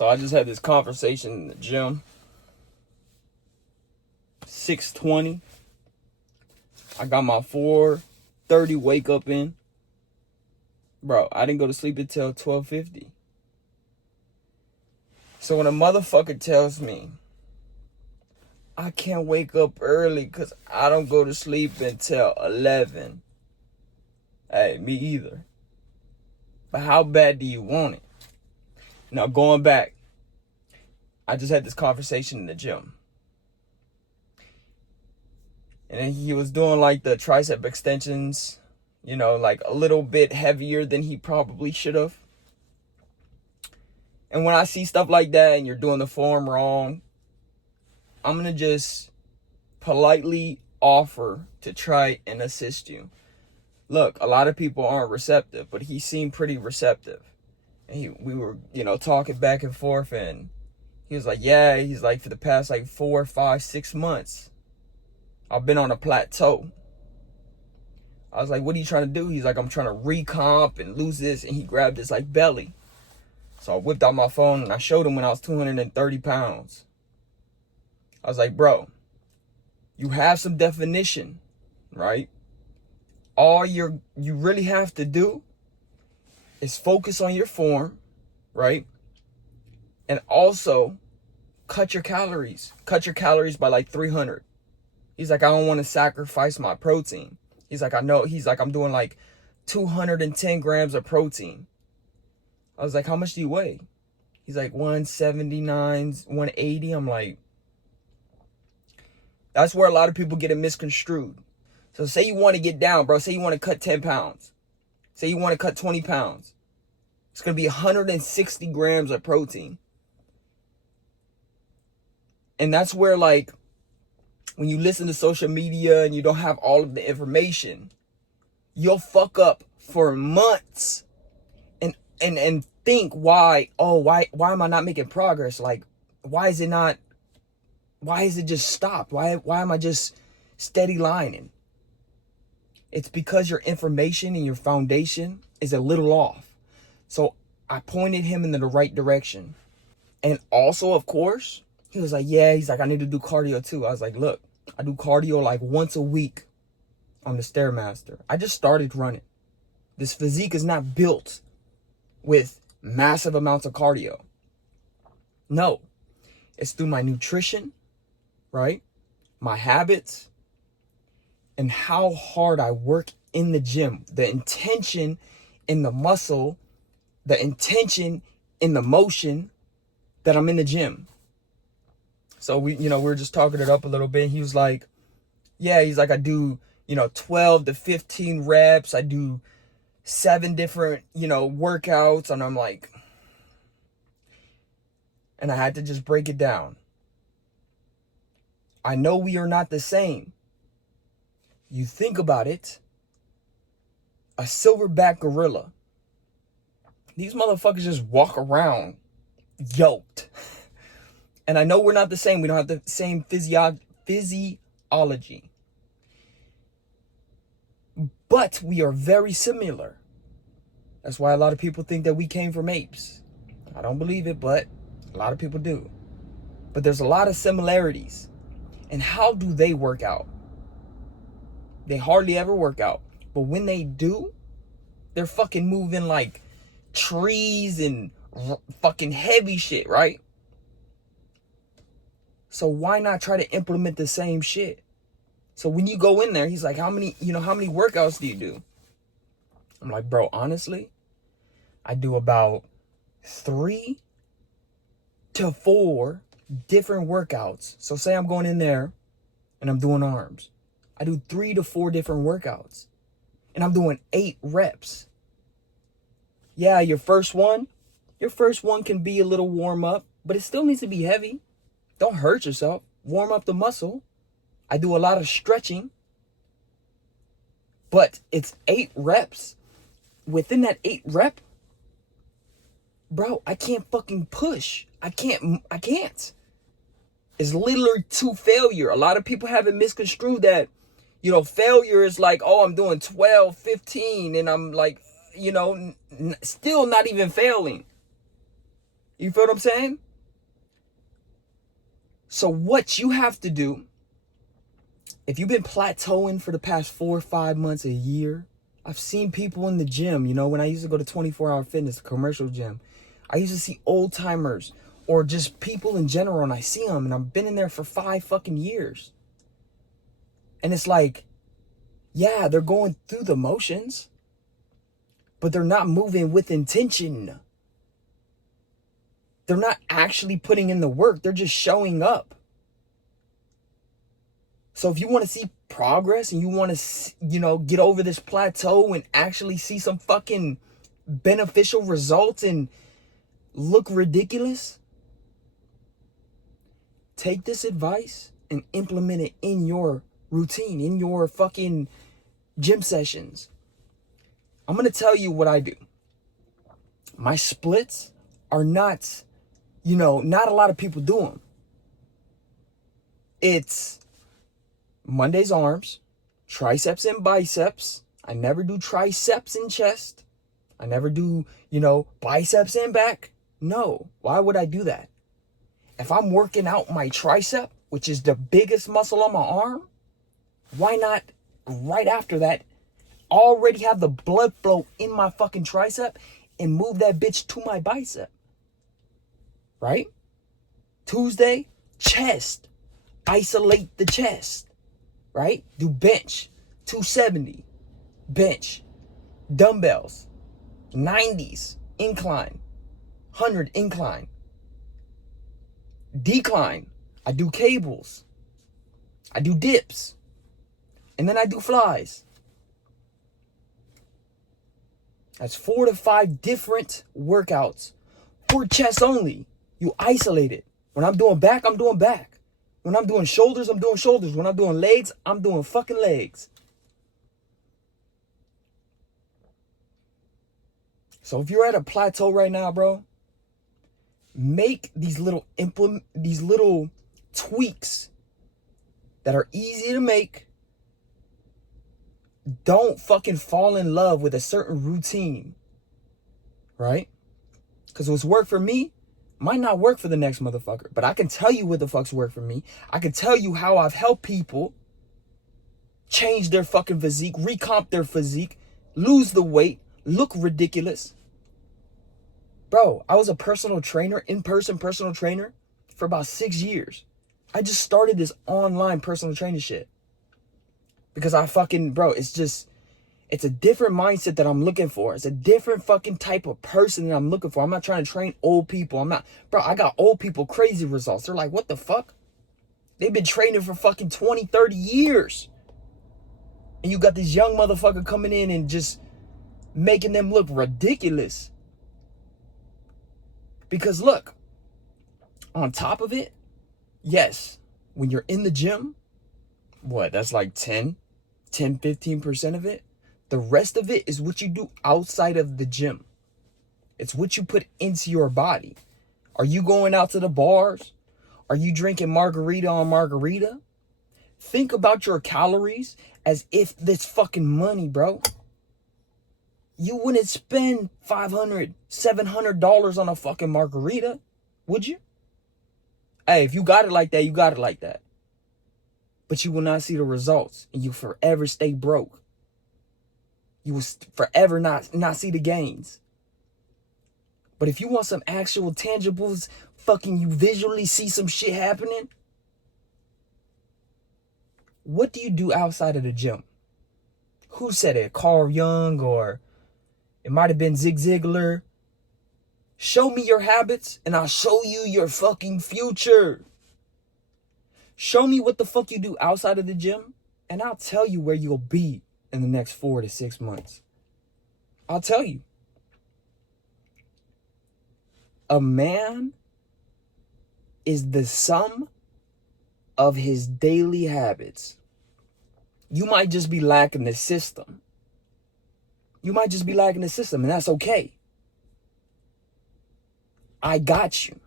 So I just had this conversation in the gym. 6:20. I got my 4:30 wake up in. Bro, I didn't go to sleep until 12:50. So when a motherfucker tells me I can't wake up early because I don't go to sleep until 11. Hey, me either. But how bad do you want it? Now, going back, I just had this conversation in the gym. And then he was doing like the tricep extensions, like a little bit heavier than he probably should have. And when I see stuff like that and you're doing the form wrong, I'm going to just politely offer to try and assist you. Look, a lot of people aren't receptive, but he seemed pretty receptive. And we were, talking back and forth, and he was like, yeah, he's like, for the past 4, 5, 6 months, I've been on a plateau. I was like, what are you trying to do? He's like, I'm trying to recomp and lose this. And he grabbed his belly. So I whipped out my phone and I showed him when I was 230 pounds. I was like, bro, you have some definition, right? All you really have to do is focus on your form, right? And also cut your calories. Cut your calories by 300. He's like, I don't want to sacrifice my protein. He's like, I know. He's like, I'm doing 210 grams of protein. I was like, how much do you weigh? He's like 179, 180. I'm like, that's where a lot of people get it misconstrued. So say you want to get down, bro. Say you want to cut 10 pounds. Say you want to cut 20 pounds. It's going to be 160 grams of protein. And that's where when you listen to social media and you don't have all of the information, you'll fuck up for months and think why am I not making progress? Why is it just stopped? Why am I just steady lining? It's because your information and your foundation is a little off. So I pointed him in the right direction. And also, of course, he was like, yeah, he's like, I need to do cardio too. I was like, look, I do cardio once a week on the Stairmaster. I just started running. This physique is not built with massive amounts of cardio. No, it's through my nutrition, right? My habits, and how hard I work in the gym. The intention in the muscle, the intention in the motion that I'm in the gym. So we were just talking it up a little bit. He was like, yeah, he's like, I do, 12 to 15 reps. I do 7 different, workouts. And I'm like, and I had to just break it down. I know we are not the same. You think about it, a silverback gorilla. These motherfuckers just walk around yoked. And I know we're not the same. We don't have the same physiology. But we are very similar. That's why a lot of people think that we came from apes. I don't believe it, but a lot of people do. But there's a lot of similarities. And how do they work out? They hardly ever work out. But when they do, they're fucking moving like trees and fucking heavy shit, right? So why not try to implement the same shit? So when you go in there, he's like, how many workouts do you do? I'm like, bro, honestly, I do about 3 to 4 different workouts. So say I'm going in there and I'm doing arms. I do 3 to 4 different workouts. And I'm doing 8 reps. Yeah, your first one can be a little warm up, but it still needs to be heavy. Don't hurt yourself. Warm up the muscle. I do a lot of stretching. But it's 8 reps. Within that 8 rep, bro, I can't fucking push. I can't. It's literally to failure. A lot of people have it misconstrued that, failure is like, oh, I'm doing 12, 15, and I'm like, still not even failing. You feel what I'm saying? So what you have to do, if you've been plateauing for the past 4 or 5 months, a year, I've seen people in the gym, you know, when I used to go to 24-hour fitness, the commercial gym, I used to see old timers or just people in general, and I see them, and I've been in there for 5 fucking years. And it's like, yeah, they're going through the motions, but they're not moving with intention. They're not actually putting in the work. They're just showing up. So if you want to see progress and you want to, you know, get over this plateau and actually see some fucking beneficial results and look ridiculous, take this advice and implement it in your routine, in your fucking gym sessions. I'm going to tell you what I do. My splits are not, you know, not a lot of people do them. It's Monday's arms, triceps and biceps. I never do triceps and chest. I never do, you know, biceps and back. No. Why would I do that? If I'm working out my tricep, which is the biggest muscle on my arm, why not right after that already have the blood flow in my fucking tricep and move that bitch to my bicep? Right? Tuesday, chest. Isolate the chest. Right? Do bench. 270. Bench. Dumbbells. 90s. Incline. 100 incline. Decline. I do cables. I do dips. And then I do flies. That's 4 to 5 different workouts for chest only. You isolate it. When I'm doing back, I'm doing back. When I'm doing shoulders, I'm doing shoulders. When I'm doing legs, I'm doing fucking legs. So if you're at a plateau right now, bro, make these little tweaks that are easy to make. Don't fucking fall in love with a certain routine, right? Because what's worked for me might not work for the next motherfucker. But I can tell you what the fuck's worked for me. I can tell you how I've helped people change their fucking physique, recomp their physique, lose the weight, look ridiculous. Bro, I was a personal trainer, in-person personal trainer for about 6 years. I just started this online personal training shit. Because I fucking, bro, it's a different mindset that I'm looking for. It's a different fucking type of person that I'm looking for. I'm not trying to train old people. I got old people crazy results. They're like, what the fuck? They've been training for fucking 20, 30 years. And you got this young motherfucker coming in and just making them look ridiculous. Because look, on top of it, yes, when you're in the gym, that's like 15% of it. The rest of it is what you do outside of the gym. It's what you put into your body. Are you going out to the bars? Are you drinking margarita on margarita? Think about your calories as if it's fucking money, bro. You wouldn't spend $500, $700 on a fucking margarita, would you? Hey, if you got it like that, you got it like that. But you will not see the results, and you forever stay broke. You will forever not see the gains. But if you want some actual tangibles, fucking you visually see some shit happening, what do you do outside of the gym? Who said it? Carl Jung, or it might have been Zig Ziglar. Show me your habits and I'll show you your fucking future. Show me what the fuck you do outside of the gym and I'll tell you where you'll be in the next 4 to 6 months. I'll tell you. A man is the sum of his daily habits. You might just be lacking the system. And that's okay. I got you.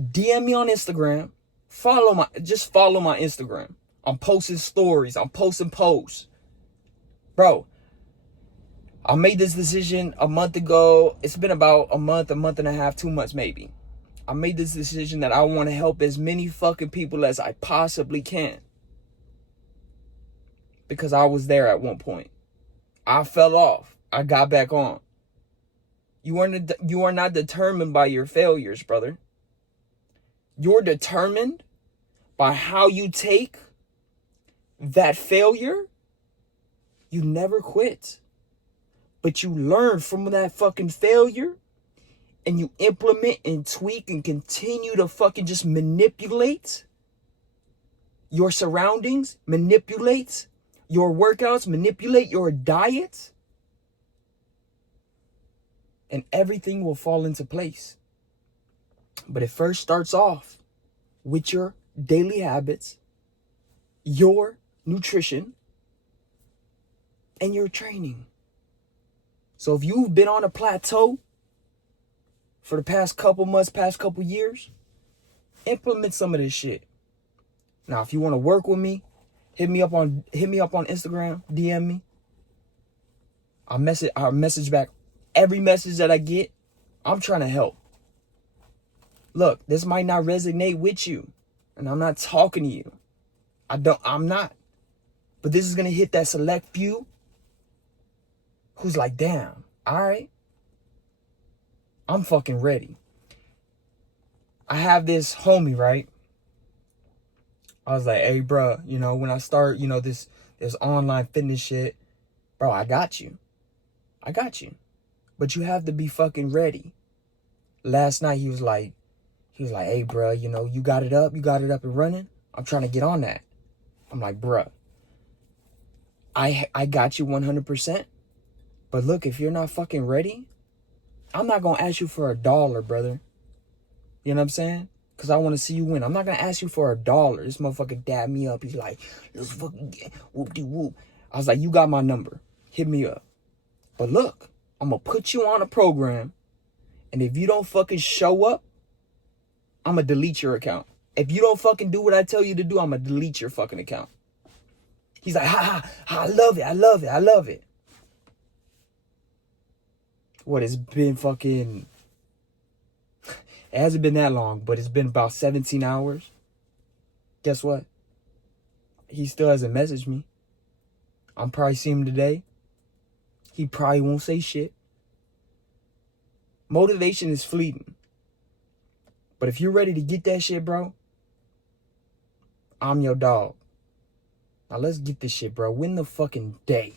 DM me on Instagram. Follow my Instagram. I'm posting stories. I'm posting posts. Bro, I made this decision a month ago. It's been about a month and a half, 2 months maybe. I made this decision that I want to help as many fucking people as I possibly can. Because I was there at one point. I fell off. I got back on. You are not determined by your failures, brother. You're determined by how you take that failure. You never quit. But you learn from that fucking failure, and you implement and tweak and continue to fucking just manipulate your surroundings, manipulate your workouts, manipulate your diet, and everything will fall into place. But it first starts off with your daily habits, your nutrition, and your training. So if you've been on a plateau for the past couple months, past couple years, implement some of this shit. Now, if you want to work with me, hit me up on Instagram, DM me. I'll message back every message that I get. I'm trying to help. Look, this might not resonate with you, and I'm not talking to you. I'm not. But this is going to hit that select few who's like, damn, all right, I'm fucking ready. I have this homie, right? I was like, hey, bro, when I start, this online fitness shit, bro, I got you. But you have to be fucking ready. Last night, he was like, hey, bro, you got it up and running. I'm trying to get on that. I'm like, bro, I got you 100%. But look, if you're not fucking ready, I'm not going to ask you for $1, brother. You know what I'm saying? Because I want to see you win. I'm not going to ask you for $1. This motherfucker dabbed me up. He's like, let's fucking get whoop-de-whoop. I was like, you got my number. Hit me up. But look, I'm going to put you on a program. And if you don't fucking show up, I'm going to delete your account. If you don't fucking do what I tell you to do, I'm going to delete your fucking account. He's like, I love it. What, it's been fucking... It hasn't been that long, but it's been about 17 hours. Guess what? He still hasn't messaged me. I'm probably seeing him today. He probably won't say shit. Motivation is fleeting. But if you're ready to get that shit, bro, I'm your dog. Now let's get this shit, bro. Win the fucking day.